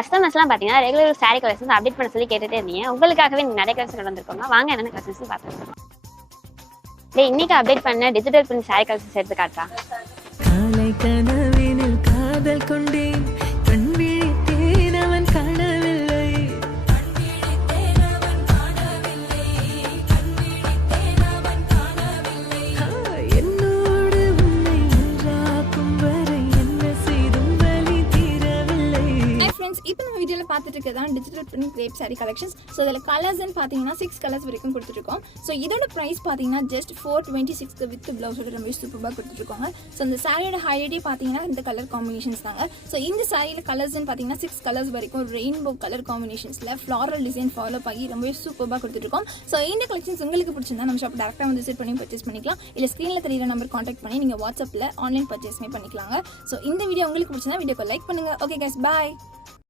கஸ்டமர்ஸ்லாம் பார்த்தீங்கன்னா regular sorry collections update பண்ண சொல்லி கேட்டுட்டே இருந்தீங்க. உங்களுக்காகவே நிறைய கலெக்ஷன் வந்திருக்கோங்க. வாங்க என்னென்ன கலெக்ஷன்ஸ் பார்த்துக்கலாம். இன்னைக்கு அப்டேட் பண்ண டிஜிட்டல் பிரிண்ட் சாரி கலெக்ஷன்ஸ் எடுத்து காட்டுறா. காலை கனவினில் காதல் கொண்டேன், கண் விழித்தேன் அவன் காணவில்லை, என்னோடு உன்னை ஒன்றாக்கும் வரை என்ன செய்தும் வலி தீரவில்லை. இப்போ நம்ம வீடியோவில் பார்த்துட்டு இருக்கிறது digital print crepe sari collections. So இதில் கலர்ஸ்ன்னு பார்த்தீங்கன்னா 6 கலர்ஸ் வரைக்கும் கொடுத்துருக்கோம். ஸோ இதோட ப்ரைஸ் பார்த்தீங்கன்னா ஜஸ்ட் 426 வித் ப்ளவுஸோட ரொம்ப சூப்பராக கொடுத்துருக்காங்க. ஸோ இந்த சாரியோட ஹைலைட்டே பார்த்தீங்கன்னா இந்த கலர் காம்பினேஷன்ஸ் தாங்க. ஸோ இந்த சாரியில் கலர்ஸ்ன்னு பார்த்தீங்கன்னா 6 கலர்ஸ் வரைக்கும் ரெயின்போ கலர் காம்பினேஷன்ஸில் ஃப்ளாரல் டிசைன் ஃபாலோ ஆகி ரொம்ப சூப்பராக கொடுத்துருக்கோம். ஸோ இந்த கலெக்ஷன்ஸ் உங்களுக்கு பிடிச்சிருந்தா நம்ம ஷாப் டேரெக்டாக வந்து விசிட் பண்ணி பர்ச்சேஸ் பண்ணிக்கலாம். இல்லை ஸ்க்ரீனில் தெரியிற நம்பர் கான்டாக்ட் பண்ணி நீங்கள் வாட்ஸ்அப்பில் ஆன்லைன் பர்ச்சேஸ்மே பண்ணிக்கலாங்க. ஸோ இந்த வீடியோ உங்களுக்கு பிடிச்சிருந்தா வீடியோக்கு லைக் பண்ணுங்கள். ஓகே கைஸ், பாய்.